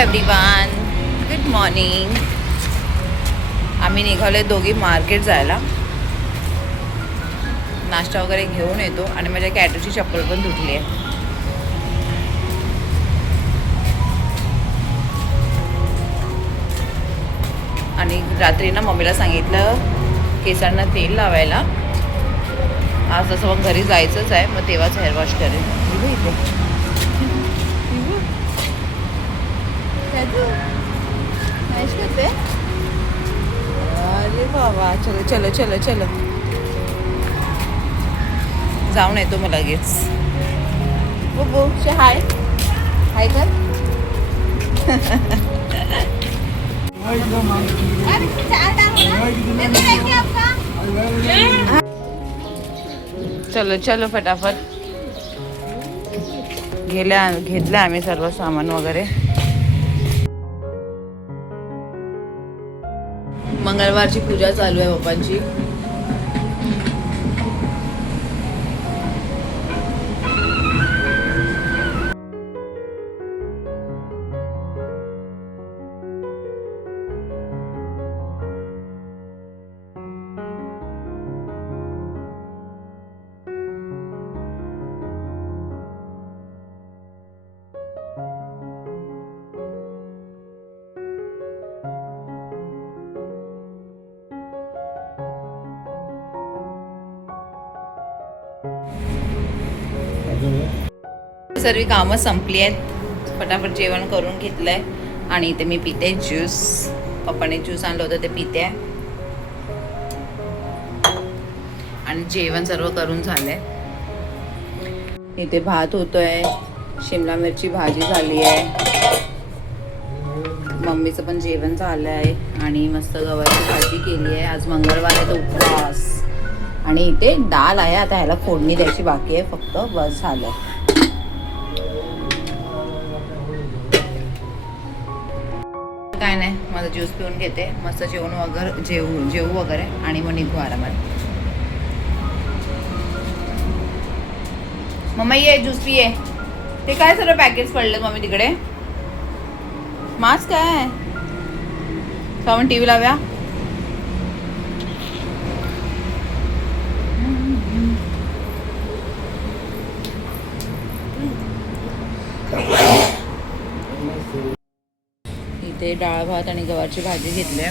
Everyone, good morning. आम्ही निघालोय दोघी market जायला. नाश्ता वगैरे घेऊन येतो आणि माझ्या कॅटूची चप्पल पण तुटली आहे. आणि रात्री ना मम्मीला सांगितलं केसांना तेल लावायला. आज तसं मग घरी जायचंच आहे, मग तेव्हाच हेअर वॉश करेन. अरे बाबा, चलो चलो चलो चलो, जाऊन येतो मग लगेच. बुबू शे हाय हाय कर. चलो चलो फटाफट. घेतलं आम्ही सर्व सामान वगैरे. मंगळवारची पूजा चालू आहे बाप्पांची. सर्व कामं संपली आहेत. फटाफट जेवण करून घेतलंय आणि इथे मी पिते ज्यूस. पप्पाने ज्यूस आणलं होतं ते पिते. आणि जेवण सर्व करून झालंय. इथे भात होतोय, शिमला मिरची भाजी झाली आहे, मम्मीचं पण जेवण झालं आहे आणि मस्त गव्हाची भाजी केली आहे. आज मंगळवार आहे तर उपवास. आणि इथे डाळ आहे, आता ह्याला फोडणी द्यायची बाकी आहे फक्त, बस झालं. काय नाही, माझा ज्यूस पिऊन घेते, मस्त जेवण वगैरे जेवू वगैरे आणि मग निघू आरामात. मम्मा ये ज्यूस पिये. ते काय सर्व पॅकेट्स पडले मम्मी तिकडे. मास्क काय आपण टी व्ही लाव्या. इथे डाळ भात आणि गव्हाची भाजी घेतली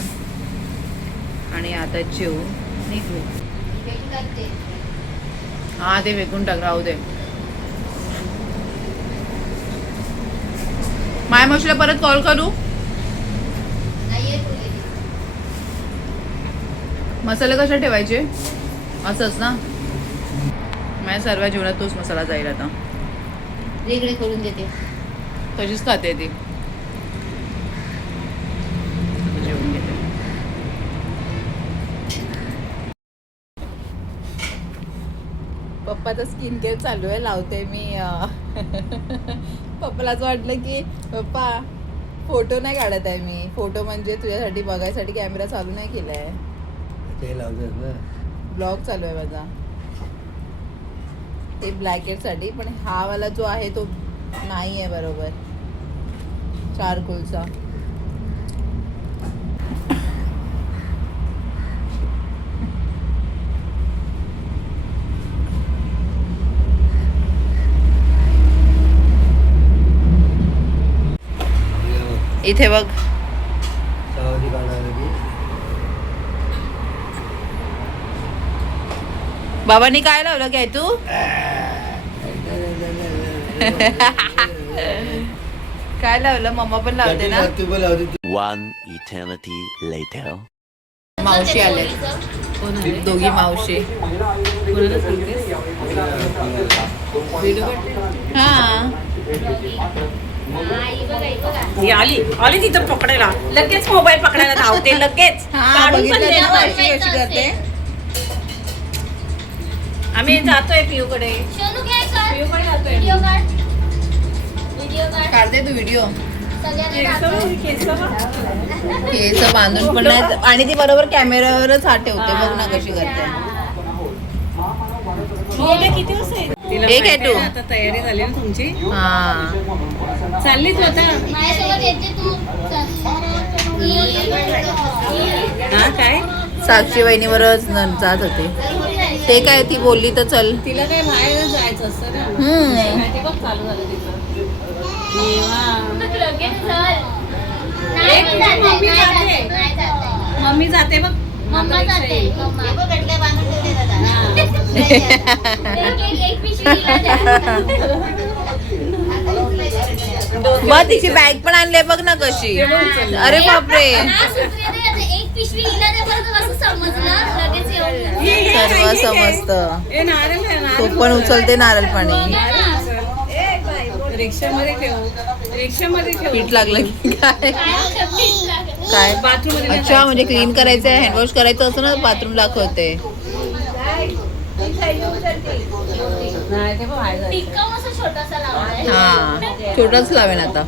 आणि आता जेवून निघू. हा ते वेकून टाक, राहू दे. माय मावशीला परत कॉल करू. मसाले कशा ठेवायचे असंच ना. माझ्या सर्व जेवणात तोच मसाला जाईल. आता वेगळे करून देते, तशीच खाते ती. जेवून घेते. पप्पाचं स्किन केअर चालू आहे, लावते मी. पप्पाला असं वाटलं की पप्पा फोटो नाही काढत आहे मी. फोटो म्हणजे तुझ्यासाठी बघायसाठी कॅमेरा चालू नाही केलाय. ब्लॉग चालू आहे माझा, ते ब्लॅकेट साठी. पण हा वाला जो आहे तो नाही आहे बरोबर, चारकोलचा. इथे बघ, बाबांनी काय लावलं काय तू. काय लावलं, मम्मा पण लावते ना. One eternity later. मावशी आले, दोघी मावशी. हा आली आली तिथं पकडायला, लगेच मोबाईल पकडायला धावते लगेच. कशी करते. आम्ही जातोय पियूकडे. पियूकडे जातोय. काढते तू व्हिडिओ. केस बांधून पण नाही, आणि ती बरोबर कॅमेऱ्यावरच हात ठेवते. बघ ना कशी करते. किती वाजता येते? तिला एक आहे माहिती आहे तू. ना, आता तयारी झाली ना तुमची. हा चाललीच होता. माझ्यासोबत येते तू हा काय साक्षी वहिनीवरच जात होते. ते काय ती बोलली तर चल. तिला काय बाहेर जायचं असतं ना. हम्म. ते बघ चालू झालं तिचं. निवांत. मम्मी जाते बघ. मम्मा जाते मम्मा एक पिशवी मग तिची बॅग पण आणली बघ ना कशी. अरे बापरे एक पिशवी हिला दे बरं का, कसं समजलं लगेच येऊन सर्व समजतं. ए नारळ आहे, नारळ. तू पण उचलते नारळ पाणी. रिक्षामध्ये ठेव. रिक्षामध्ये ठेव. पीठ लागलं की काय काय बाथरूम मध्ये अच्छा म्हणजे क्लीन करायचं हँडवॉश करायचं असं ना बाथरूम दाखवते. नाही ते पण बाहेर जायचं. टिक्का असं छोटासा लावलाय. हा छोटाच लावेन आता.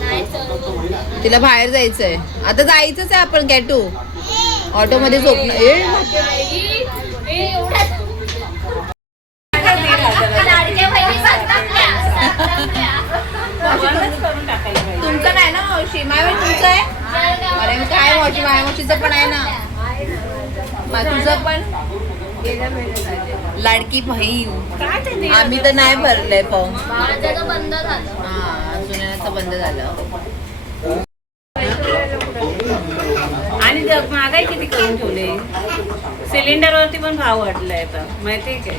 नाही चल तिला बाहेर जायचंय आता. जायचंच आहे आपण कॅटू. ऑटो मध्ये झोपणं. लाडक्या बहिणी संतापल्या. बंदच करून टाकायला पाहिजे. तुमचं नाही ना मावशी. माय तुमचं आहे. अरे काय मावशी मावशीचं पण आहे ना. तुझं पण लाडकी बहीण. काय ते आम्ही तर नाही भरलंय फॉर्म. माझं तर बंद झालं. हा जुन्याचं बंद झालं. आणि महागाई किती करून ठेवले. सिलेंडरवरती पण भाव वाढलाय आता माहितीये काय.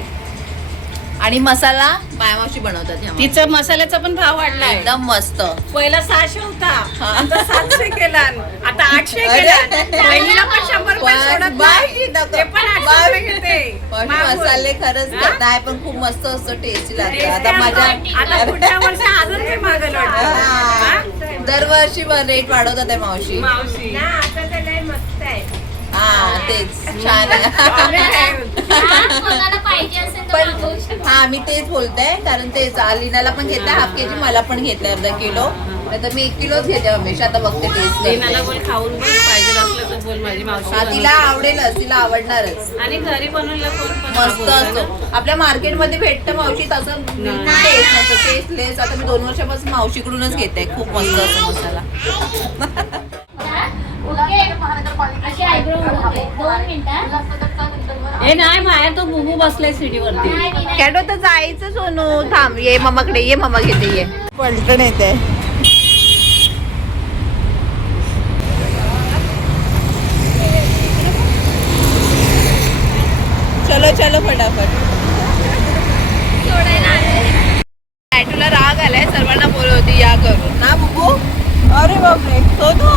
आणि मसाला मायामावशी बनवतात ह्या. तिचा मसाल्याचा पण भाव वाढलाय. एकदम मस्त. पहिला 600 होता नंतर 700 केला आता 800 केला. बहिणीला पण 100 रुपये सोडत नाही. ते पण 800 रुपये घेते. मागून. मसाले खरंच हा? नाही पण खूप मस्त असतं. टेस्टी लागतं. टेस्टी आता माझ्या आता पुढच्या वर्षी अजून ते महागल वाटतं. हा. दरवर्षी रेट वाढवतात आहे मावशी. मावशी हा तेच छान आहे. कोणाला पाहिजे असेल तर मागवू शकतो. हा मी तेच बोलते कारण तेच लीनाला पण घेतलंय हाफ केजी. मला पण घेतलंय अर्धा किलो. नाही तर मी 1 किलोच घेते हमेशा. आता बघते लीनाला टेस्ट. बोल खाऊन बघ पाहिजे असलं तर बोल माझी मावशी हा तिला बनवते. आवडेलच. तिला आवडणारच. आणि घरी बनवलेलं कोण पण मस्त बोलतं ना. असतो. आपल्या मार्केटमध्ये भेटतं मावशी तसं टेस्ट नसतं. टेस्टलेस. आता मी 2 वर्षापासून मावशीकडूनच घेते. खूप मस्त असतो मसाला. ओके. अशी आयब्रो होते. 2 मिनिटं. ए नाही बाहेर तो बुबू बसलाय सीडीवरती. नाही, मी नाही. कॅडो तर जायचं सोनू. थांब ये मम्माकडे ये. मम्मा घेते ये. पलटण येते. चलो चलो फटाफट. सोडायला आले. कॅटूला राग आलाय. सर्वांना बोलवती या करून ना बुबू. अरे बापरे सोनू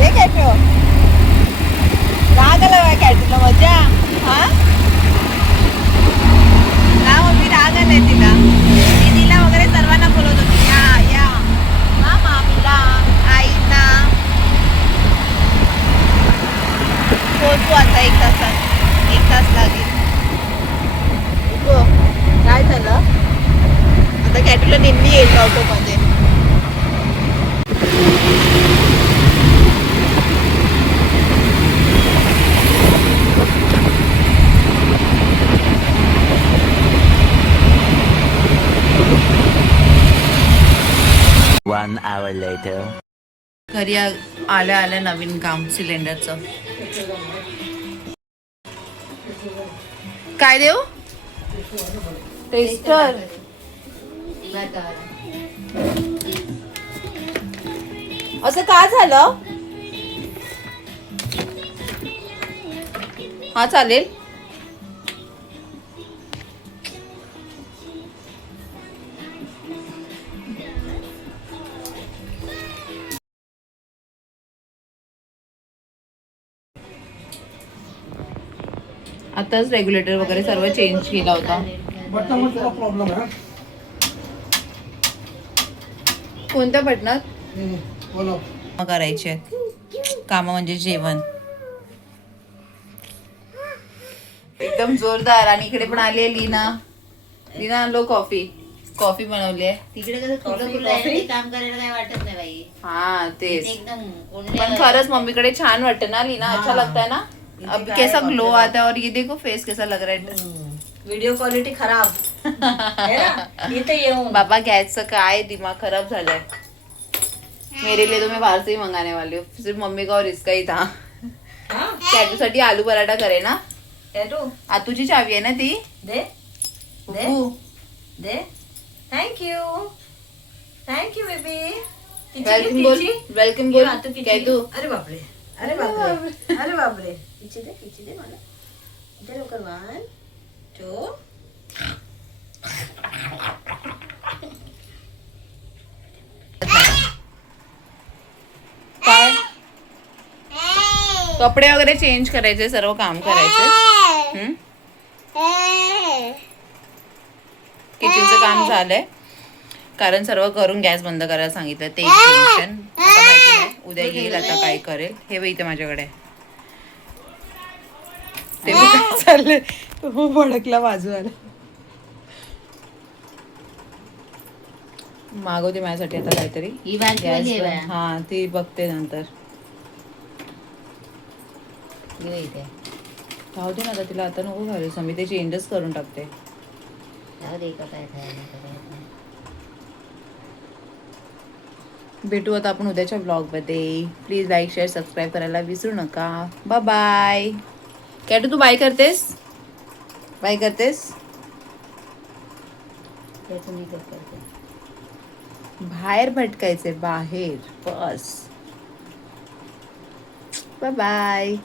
हे कॅटो राग आला कॅटूला. मजा हा ना मम्मी. राग आलाय तिला. दीदीला वगैरे सर्वांना बोलवत होती या या. हा मामीला आईना. पोहोचू आता 1 तासात. 1 तास लागेल. हो. काय झालं आता. कॅटूला निम्मी येईल ऑटोमध्ये. One hour later. घरी आल्या नवीन काम सिलेंडरचं. काय देऊ. टेस्टर. असं का झालं. हा चालेल. आताच रेग्युलेटर वगैरे सर्व चेंज केला होता. कोणत्या बटनात करायचे काम म्हणजे जेवण एकदम जोरदार. आणि इकडे पण आली आहे लीना आणलो कॉफी बनवली आहे. तिकडे कसं खुलं आहे ना, काम करायला काय वाटत नाही बाई. हा तेच. एकदम पण खरंच मम्मीकडे छान वाटतं ना लीना. अच्छा लगता है ना. अब कैसा ग्लो आता है और ये देखो फेस कैसा लग रहा है. व्हिडिओ क्वालिटी खराब है ना? इथे येऊन बाबा गैस काय दिमाग खराब झालाय. मेरे लिए तो मैं बाहर से ही मंगाने वाली हूँ. सिर्फ मम्मी का और इसका ही था. हा? त्याच्यासाठी आलू पराठा करे ना. टॅटू आतूची चावी आहे ना ती. दे दे उप्पू. दे. Thank you baby. वेलकम बोल. वेलकम बोल. काय तू अरे बापरे अरे बापरे अरे बापरे. किची दे मला. इथे लवकर 1 2 काय कपडे वगैरे चेंज करायचे, सर्व काम करायचे. किचनचं काम झालंय कारण सर्व करून गॅस बंद करायला सांगितलं. ते टेन्शन आता माहिती नाही उद्या येईल आता काय करेल. हे बघ इथे माझ्याकडे ते बघ काय चाललंय. तो भडकला बाजूला. मागवते माझ्यासाठी आता काहीतरी ही भाजी गॅस वाली आहे बाया. हा ती बघते नंतर. ही बाई इथे. राहू दे ना आता तिला आता नको घालू. मी ते चेंजच करून टाकते. जाऊ दे का काय खायला तर काय नाही. भेटू आता आपण उद्याच्या ब्लॉगमध्ये. प्लीज लाईक शेअर सबस्क्राईब करायला विसरू नका. Bye bye. कॅटू तू बाय करतेस. बाय करतेस. ते तुम्ही करते. बाहेर भटकायचे बाहेर बस. Bye bye.